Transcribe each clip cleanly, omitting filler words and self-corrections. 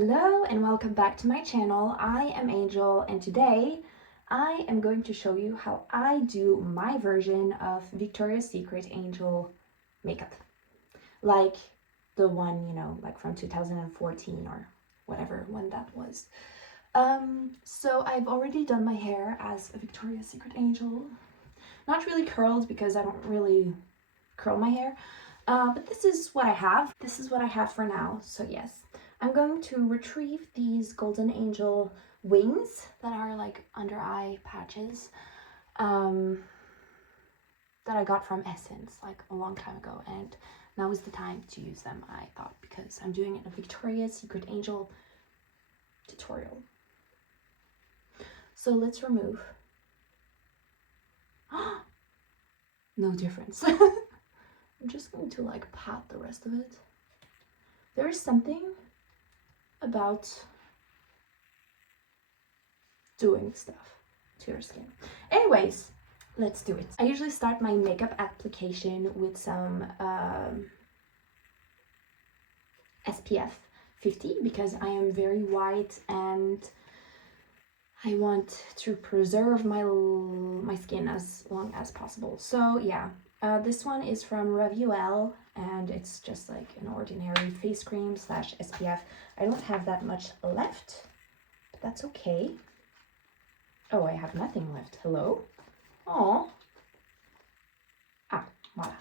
Hello and welcome back to my channel. I am Angel and today I am going to show you how I do my version of Victoria's Secret Angel makeup. Like the one, like from 2014 or whatever when that was. So I've already done my hair as a Victoria's Secret Angel. Not really curled because I don't really curl my hair. But this is what I have. This is what I have for now. So yes, I'm going to retrieve these Golden Angel wings that are like under eye patches that I got from Essence like a long time ago, and now is the time to use them, I thought, because I'm doing a Victoria's Secret Angel tutorial. So let's remove. No difference. I'm just going to like pat the rest of it. There is something about doing stuff to your skin. Anyways, let's do it. I usually start my makeup application with some SPF 50 because I am very white and I want to preserve my skin as long as possible. So yeah, this one is from Revuel and it's just like an ordinary face cream slash SPF. I don't have that much left, but that's okay. Oh, I have nothing left. Hello? Oh. Ah, voila.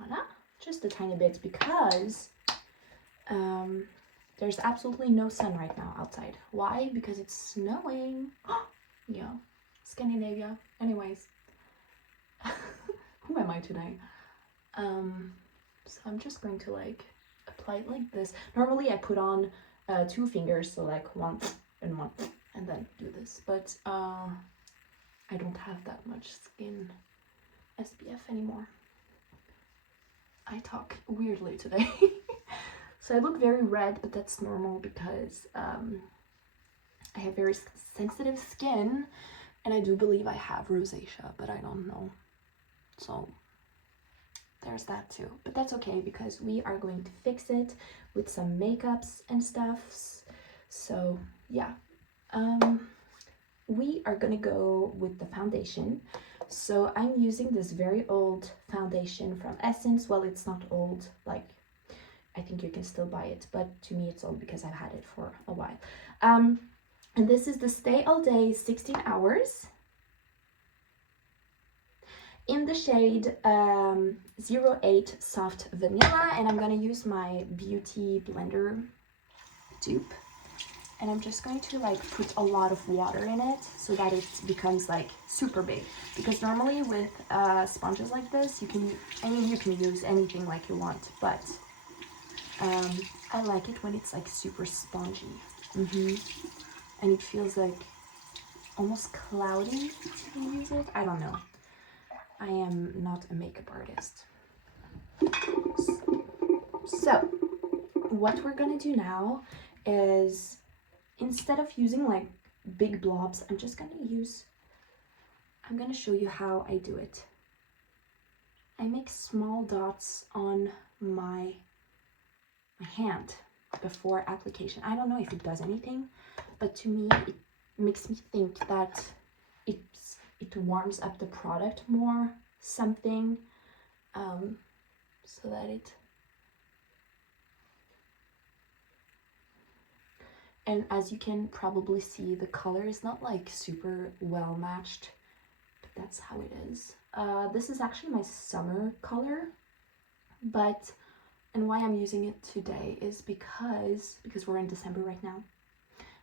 Voila. Just a tiny bit because there's absolutely no sun right now outside. Why? Because it's snowing. Yeah, Scandinavia. Anyways. Who am I today? So I'm just going to like apply it like this. Normally I put on 2 fingers, so like one and one, and then do this. But I don't have that much skin SPF anymore. I talk weirdly today. So I look very red, but that's normal because I have very sensitive skin, and I do believe I have rosacea, but I don't know. So there's that too, but that's okay because we are going to fix it with some makeups and stuff. So yeah, we are gonna go with the foundation. So I'm using this very old foundation from Essence. Well, it's not old, like I think you can still buy it, but to me it's old because I've had it for a while. And this is the Stay All Day 16 Hours in the shade 08 Soft Vanilla, and I'm gonna use my Beauty Blender dupe, and I'm just going to like put a lot of water in it so that it becomes like super big, because normally with sponges like this you can use anything like you want, but I like it when it's like super spongy. And it feels like almost cloudy when you use it. I don't know. I am not a makeup artist. So what we're gonna do now is, instead of using like big blobs, I'm gonna show you how I do it. I make small dots on my hand before application. I don't know if it does anything, but to me it makes me think that it warms up the product more, something, so that it, and as you can probably see, the color is not like super well matched, but that's how it is. This is actually my summer color, but, and why I'm using it today is because we're in December right now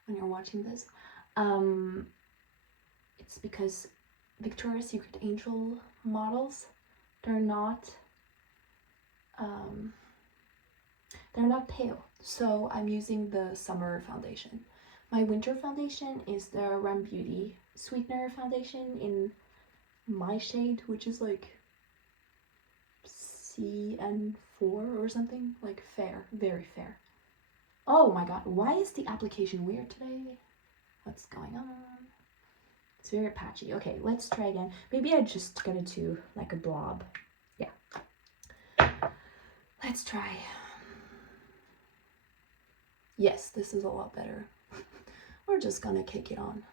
when you're watching this. It's because Victoria's Secret Angel models, they're not pale, so I'm using the summer foundation. My winter foundation is the Rem Beauty Sweetener foundation in my shade, which is like CN4 or something, like fair, very fair. Oh my god, why is the application weird today? What's going on? It's very patchy. Okay, let's try again. Maybe I just got it to like a blob. Yeah. Let's try. Yes, this is a lot better. We're just gonna kick it on.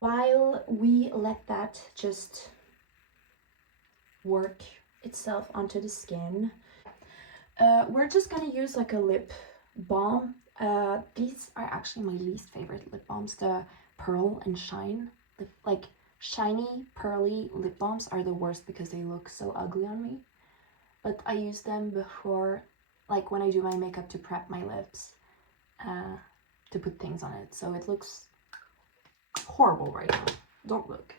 While we let that just work itself onto the skin, we're just gonna use like a lip balm. These are actually my least favorite lip balms. The Pearl and Shine, like shiny pearly lip balms are the worst because they look so ugly on me. But I use them before, like when I do my makeup to prep my lips, to put things on it. So it looks horrible right now. Don't look.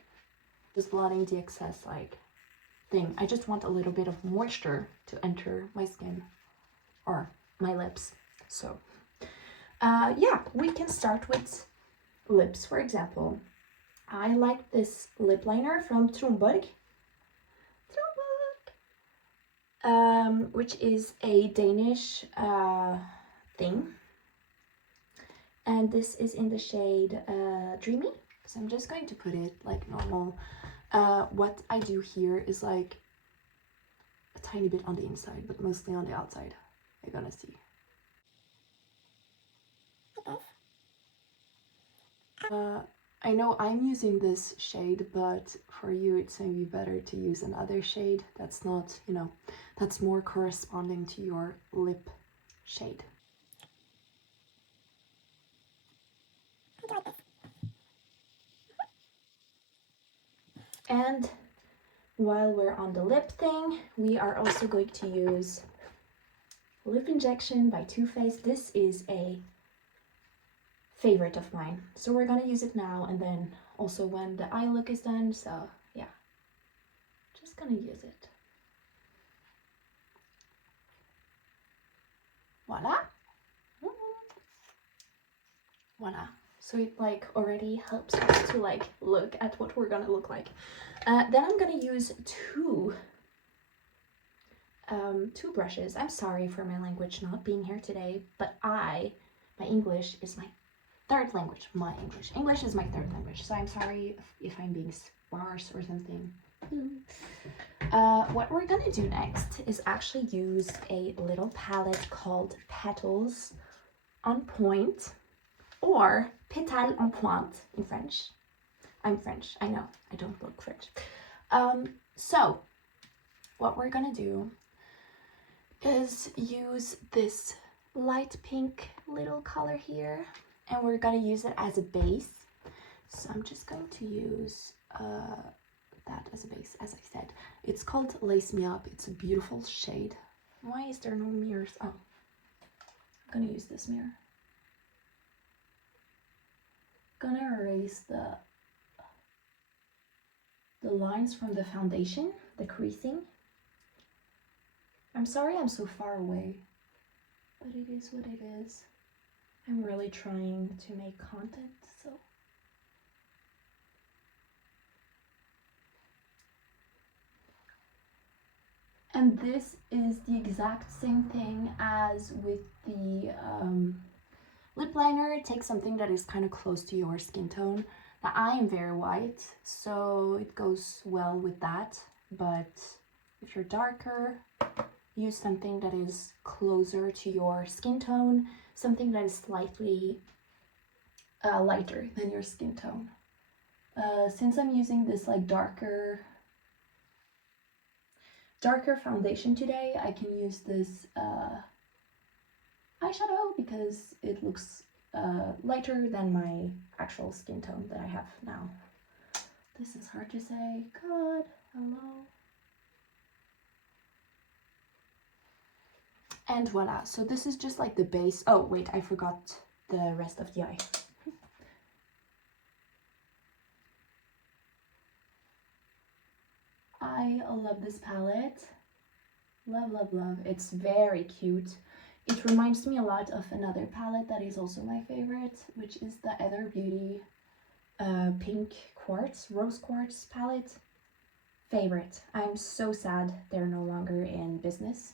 Just blotting the excess like thing. I just want a little bit of moisture to enter my skin or my lips. So yeah, we can start with lips, for example. I like this lip liner from Tromborg, which is a Danish thing. And this is in the shade Dreamy. So I'm just going to put it like normal. What I do here is like a tiny bit on the inside, but mostly on the outside. You're gonna see. I know I'm using this shade, but for you it's maybe better to use another shade that's not, you know, that's more corresponding to your lip shade. And while we're on the lip thing, we are also going to use Lip Injection by Too Faced. This is a favorite of mine, so we're gonna use it now and then also when the eye look is done. So yeah, just gonna use it. Voila. Voila. So it like already helps us to like look at what we're gonna look like. Then I'm gonna use two brushes. I'm sorry for my language not being here today, but my English is my third language. English is my third language, so I'm sorry if I'm being sparse or something. What we're gonna do next is actually use a little palette called Petals on Point, or Pétales en Pointe in French. I'm French, I know, I don't look French. So what we're gonna do is use this light pink little color here, and we're gonna use it as a base. So I'm just going to use that as a base. As I said, it's called Lace Me Up. It's a beautiful shade. Why is there no mirrors? Oh, I'm gonna use this mirror. Gonna erase the lines from the foundation, the creasing. I'm sorry I'm so far away, but it is what it is. I'm really trying to make content, so. And this is the exact same thing as with the lip liner. Take something that is kind of close to your skin tone. Now I am very white, so it goes well with that, but if you're darker, use something that is closer to your skin tone, something that is slightly lighter than your skin tone. Since I'm using this like darker foundation today, I can use this eyeshadow because it looks lighter than my actual skin tone that I have now. This is hard to say. God, hello. And voila. So this is just like the base. Oh wait, I forgot the rest of the eye. I love this palette. Love, love, love. It's very cute. It reminds me a lot of another palette that is also my favorite, which is the Ether Beauty pink quartz, rose quartz palette. Favorite. I'm so sad they're no longer in business.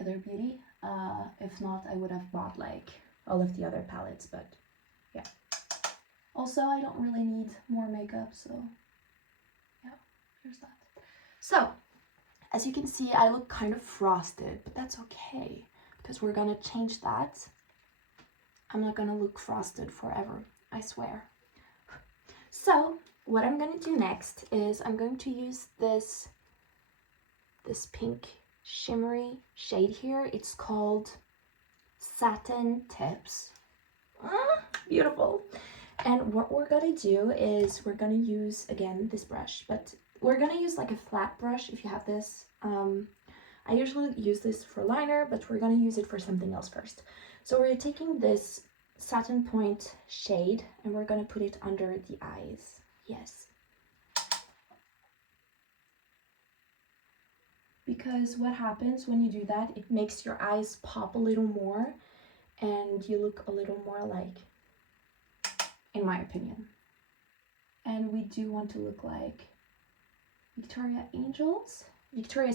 Ether Beauty. If not, I would have bought like all of the other palettes, but yeah. Also, I don't really need more makeup, so yeah, here's that. So, as you can see, I look kind of frosted, but that's okay, because we're gonna change that. I'm not gonna look frosted forever, I swear. So what I'm gonna do next is I'm going to use this pink shimmery shade here. It's called Satin Tips. Beautiful. And what we're gonna do is we're gonna use, again, this brush, but we're gonna use like a flat brush if you have this. I usually use this for liner, but we're gonna use it for something else first. So we're taking this Satin Point shade and we're gonna put it under the eyes. Yes. Because what happens when you do that, it makes your eyes pop a little more and you look a little more like, in my opinion. And we do want to look like Victoria's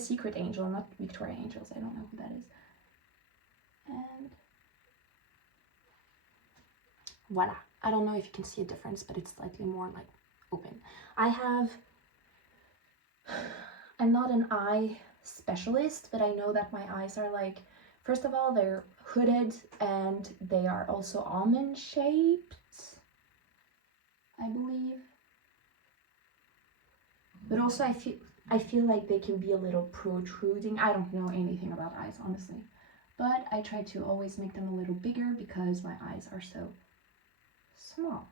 Secret Angel, not Victoria Angels. I don't know who that is. And voila. I don't know if you can see a difference, but it's slightly more like open. I'm not an eye specialist, but I know that my eyes are like, first of all, they're hooded and they are also almond shaped, I believe. But also I feel like they can be a little protruding. I don't know anything about eyes, honestly. But I try to always make them a little bigger because my eyes are so small.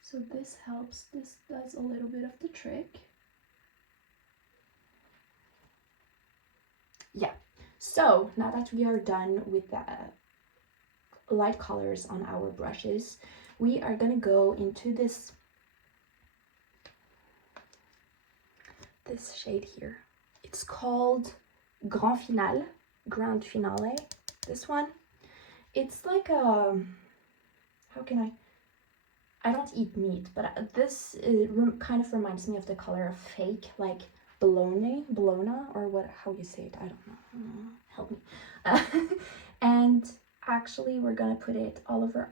So this helps. This does a little bit of the trick. Yeah. So now that we are done with the light colors on our brushes, we are gonna go into this shade here. It's called Grand Finale. This one. It's like a, how can I don't eat meat, but this kind of reminds me of the color of fake, like bologna, or what, how you say it, I don't know, help me. And actually we're gonna put it all over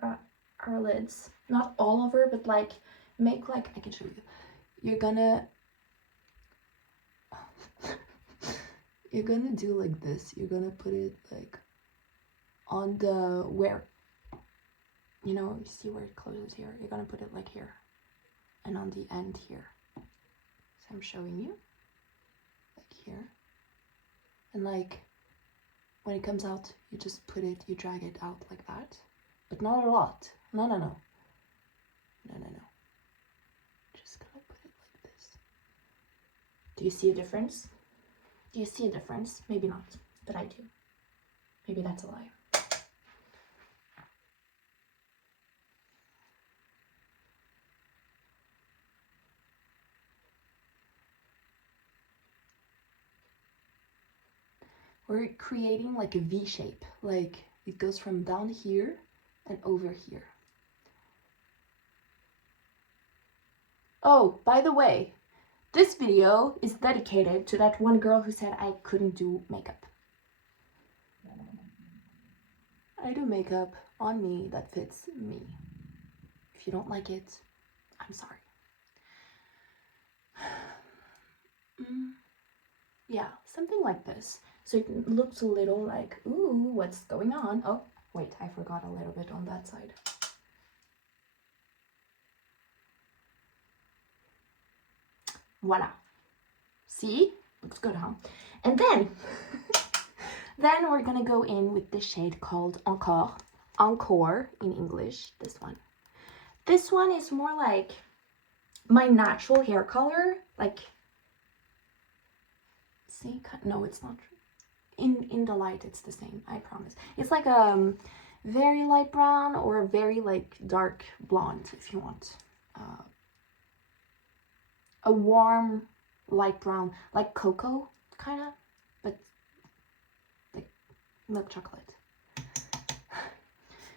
our lids. Not all over, but like, make like, I can show you. You're gonna do like this. You're gonna put it like on the, where, you know, you see where it closes here. You're gonna put it like here and on the end here. So I'm showing you like here, and like when it comes out, you just put it, you drag it out like that, but not a lot. No. Just gonna put it like this. Do you see a difference? Do you see a difference? Maybe not, but I do. Maybe that's a lie. We're creating like a V shape, like it goes from down here and over here. Oh, by the way, this video is dedicated to that one girl who said I couldn't do makeup. I do makeup on me that fits me. If you don't like it, I'm sorry. Yeah, something like this. So it looks a little like, ooh, what's going on? Oh, wait, I forgot a little bit on that side. Voila. See? Looks good, huh? And then, then we're gonna go in with this shade called Encore in English, this one. This one is more like my natural hair color, like, see, no, it's not. In the light, it's the same, I promise. It's like a very light brown or a very like dark blonde, if you want. A warm light brown, like cocoa, kind of, but like milk chocolate.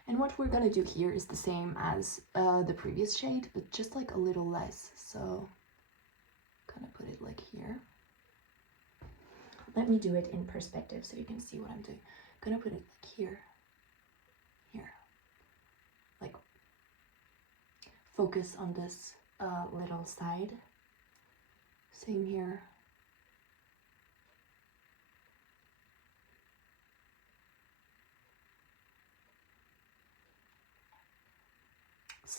And what we're gonna do here is the same as the previous shade, but just like a little less. So, kind of put it like here. Let me do it in perspective so you can see what I'm doing. I'm gonna put it like here, like focus on this little side. Same here.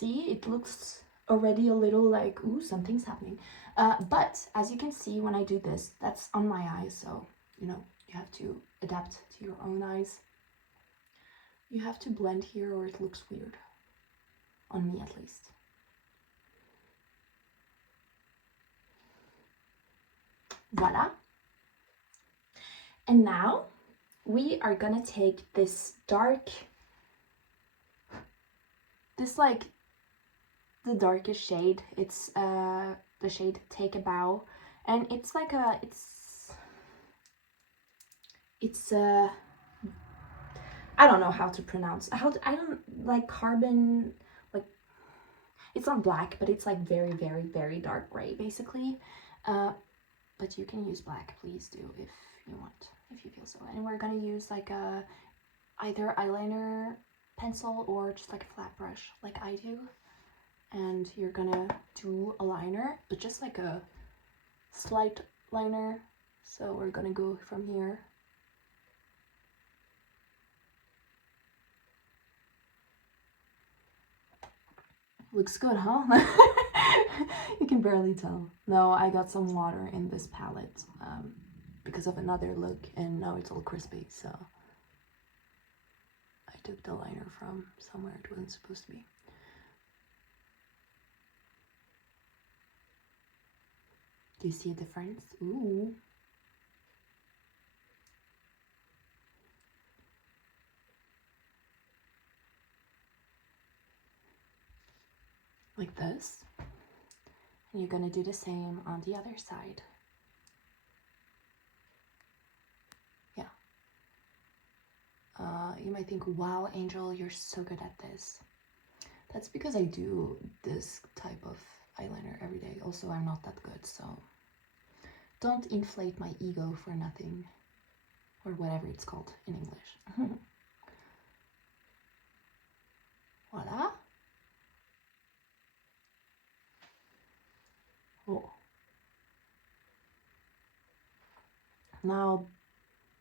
see, it looks already a little like, ooh, something's happening. But as you can see, when I do this, that's on my eyes, so, you know, you have to adapt to your own eyes. You have to blend here or it looks weird. On me, at least. Voila. And now we are gonna take this dark, this like the darkest shade. It's the shade Take a Bow, and it's like a it's I don't know how to pronounce I don't like carbon, like it's not black, but it's like very very very dark gray basically. But you can use black, please do, if you want, if you feel so. And we're gonna use like a either eyeliner pencil or just like a flat brush like I do. And you're gonna do a liner, but just like a slight liner. So we're gonna go from here. Looks good, huh? You can barely tell. No, I got some water in this palette because of another look, and now it's all crispy, so I took the liner from somewhere it wasn't supposed to be. Do you see a difference? Ooh. Like this. And you're gonna do the same on the other side. Yeah. You might think, wow, Angel, you're so good at this. That's because I do this type of eyeliner every day. Also, I'm not that good, so don't inflate my ego for nothing. Or whatever it's called in English. Voila. Oh. Now,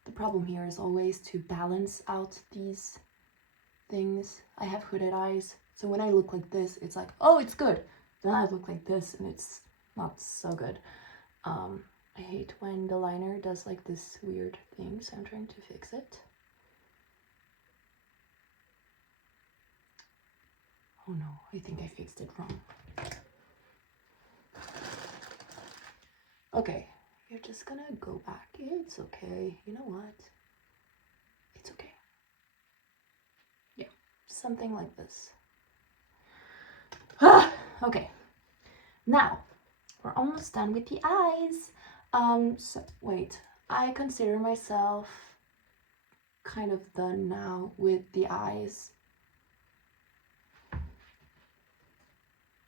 the problem here is always to balance out these things. I have hooded eyes, so when I look like this, it's like, oh, it's good. Then I look like this, and it's not so good. I hate when the liner does like this weird thing, so I'm trying to fix it. Oh no, I think I fixed it wrong. Okay, you're just gonna go back. It's okay. You know what? It's okay. Yeah, something like this. Okay, now we're almost done with the eyes. So wait, I consider myself kind of done now with the eyes.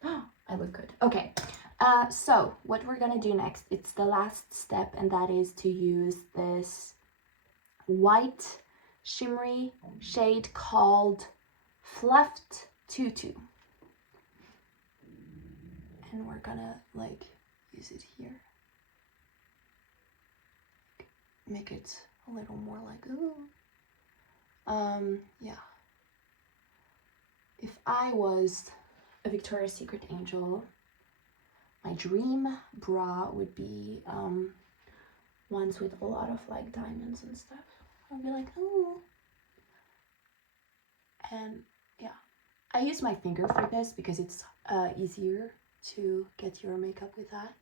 I look good. Okay, so what we're gonna do next, it's the last step, and that is to use this white shimmery shade called Fluffed Tutu. And we're gonna like use it here. Make it a little more like, ooh. Yeah. If I was a Victoria's Secret angel, my dream bra would be ones with a lot of like diamonds and stuff. I'd be like, oh. And yeah, I use my finger for this because it's easier to get your makeup with that.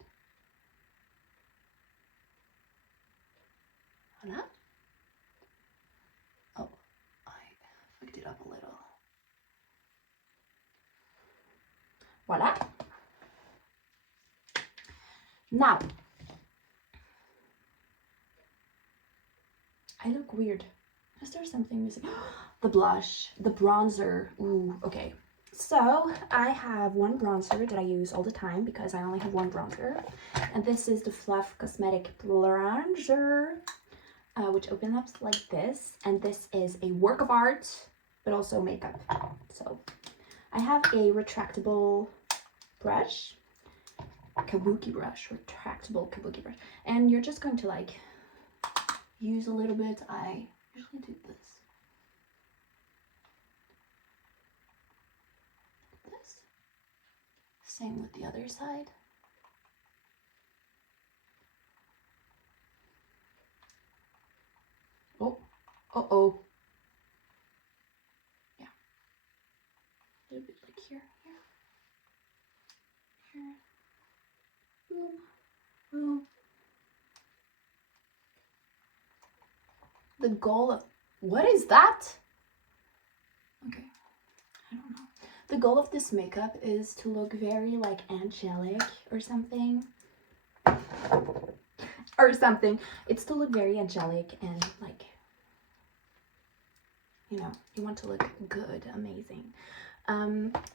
Voila. Oh, I fucked it up a little. Voila. Now, I look weird. Is there something missing? The blush, the bronzer. Ooh, okay. So I have one bronzer that I use all the time because I only have one bronzer. And this is the Fluff Cosmetic Bronzer, which opens up like this. And this is a work of art, but also makeup. So I have a retractable brush, kabuki brush, retractable kabuki brush. And you're just going to like use a little bit. I usually do this. Same with the other side. Oh, uh-oh. Yeah. A little bit like here. Boom, boom. The goal of, what is that? Okay, I don't know. The goal of this makeup is to look very like angelic or something. It's to look very angelic and like, you know, you want to look good, amazing.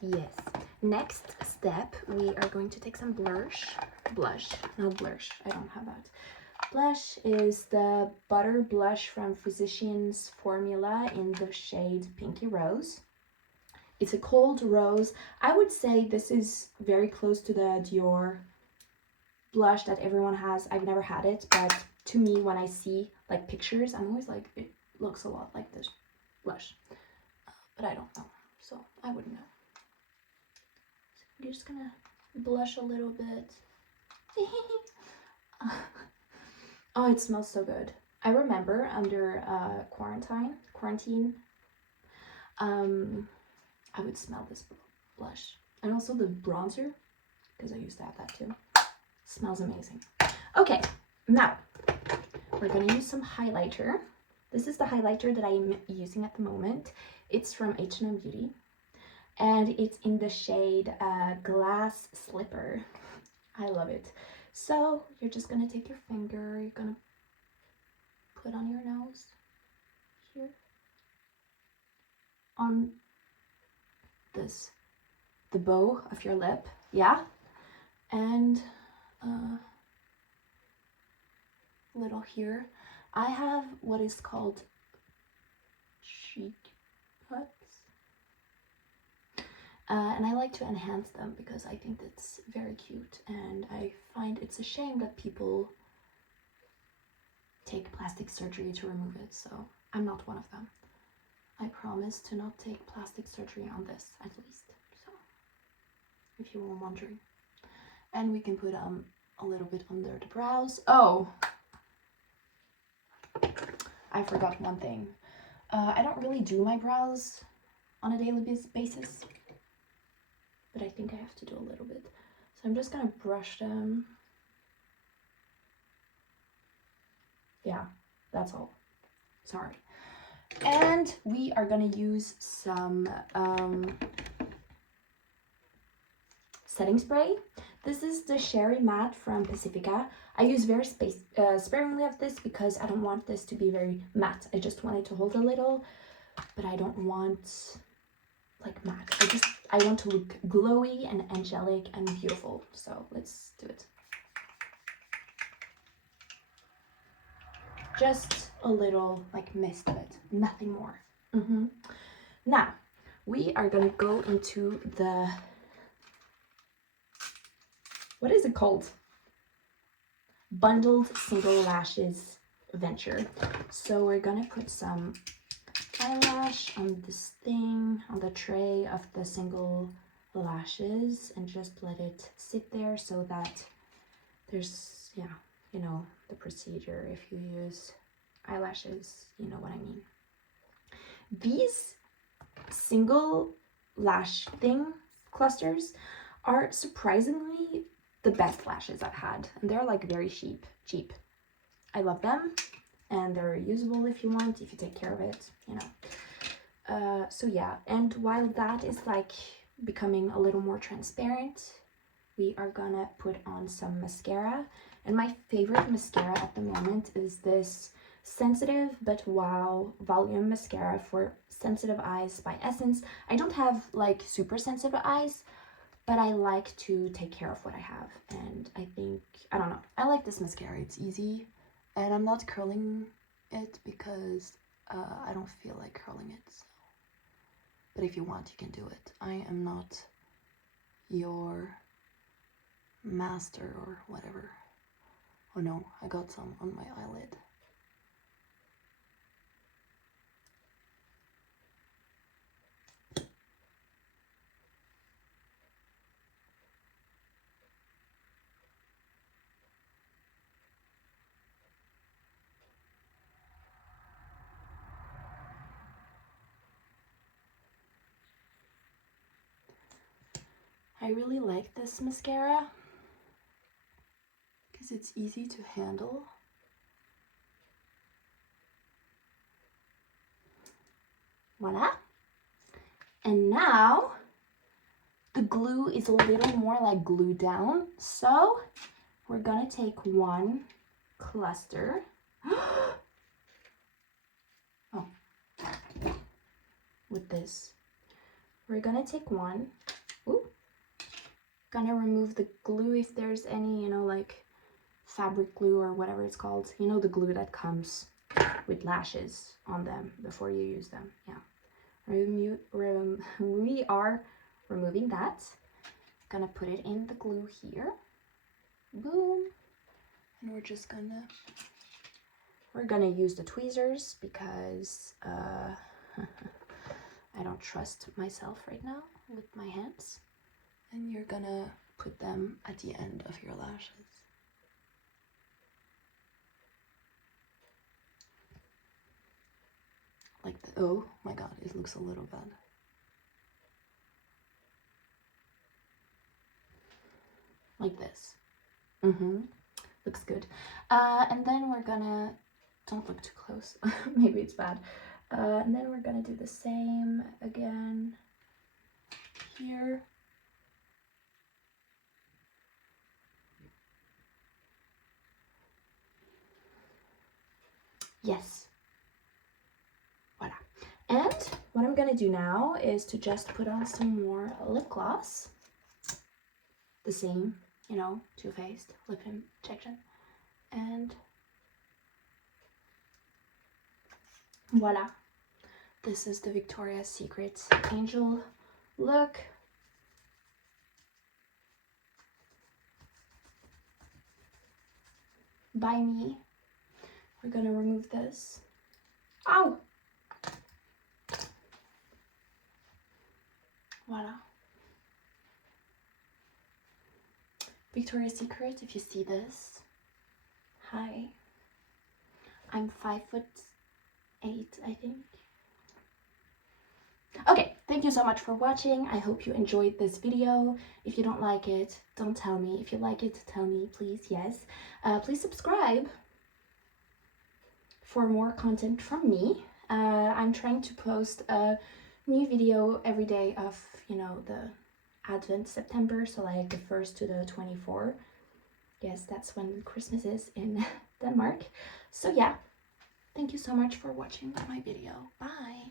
Yes. Next step, we are going to take some blush. No blush, I don't have that. Blush is the Butter Blush from Physicians Formula in the shade Pinky Rose. It's a cold rose. I would say this is very close to the Dior blush that everyone has. I've never had it, but to me, when I see like pictures, I'm always like, it looks a lot like this blush. But I don't know, so I wouldn't know. So I'm just gonna blush a little bit. Oh, it smells so good. I remember under quarantine, I would smell this blush. And also the bronzer, because I used to have that too. Smells amazing. Okay, now we're gonna use some highlighter. This is the highlighter that I'm using at the moment. It's from H&M Beauty, and it's in the shade Glass Slipper. I love it. So you're just gonna take your finger, you're gonna put on your nose here, on this, the bow of your lip, yeah, and little here. I have what is called cheek puts, and I like to enhance them because I think that's very cute, and I find it's a shame that people take plastic surgery to remove it, so I'm not one of them. I promise to not take plastic surgery on this, at least, so if you were wondering. And we can put a little bit under the brows. Oh, I forgot one thing. I don't really do my brows on a daily basis, but I think I have to do a little bit. So I'm just gonna brush them. Yeah, that's all. Sorry. And we are gonna use some setting spray. This is the Sherry Matte from Pacifica. I use very sparingly of this because I don't want this to be very matte. I just want it to hold a little, but I don't want like matte. I want to look glowy and angelic and beautiful. So let's do it. Just a little like mist of it, nothing more. Now we are gonna go into the, what is it called? Bundled Single Lashes Venture. So we're gonna put some eyelash on this thing, on the tray of the single lashes, and just let it sit there so that there's, yeah, you know, the procedure. If you use eyelashes, you know what I mean. These single lash thing clusters are surprisingly the best lashes I've had, and they're like very cheap. I love them, and they're usable if you want, if you take care of it, you know. So yeah, and while that is like becoming a little more transparent, we are gonna put on some mascara. And my favorite mascara at the moment is this Sensitive But Wow Volume Mascara for Sensitive Eyes by Essence. I don't have like super sensitive eyes, but I like to take care of what I have, and I think, I don't know, I like this mascara. It's easy, and I'm not curling it because I don't feel like curling it, so. But if you want, you can do it. I am not your master or whatever. Oh no, I got some on my eyelid. I really like this mascara because it's easy to handle. Voila. And now the glue is a little more like glued down. So we're gonna take one cluster. Oh, with this. We're gonna take one. Ooh. Gonna remove the glue if there's any, you know, like fabric glue or whatever it's called. You know, the glue that comes with lashes on them before you use them. Yeah. We are removing that. Gonna put it in the glue here. Boom. And we're gonna use the tweezers because I don't trust myself right now with my hands. And you're gonna put them at the end of your lashes. Like the, oh my god, it looks a little bad. Like this. Looks good. And then we're gonna, don't look too close, maybe it's bad. And then we're gonna do the same again here. Yes. Voila. And what I'm gonna do now is to just put on some more lip gloss. The same, you know, Too Faced lip injection. And voila. This is the Victoria's Secret Angel look. By me. We're gonna remove this. Ow! Voila. Victoria's Secret, if you see this, hi. I'm 5'8", I think. Okay, thank you so much for watching. I hope you enjoyed this video. If you don't like it, don't tell me. If you like it, tell me, please. Yes. Please subscribe for more content from me. I'm trying to post a new video every day of, you know, the Advent September, so like the 1st to the 24th. Yes, that's when Christmas is in Denmark. So yeah, thank you so much for watching my video. Bye.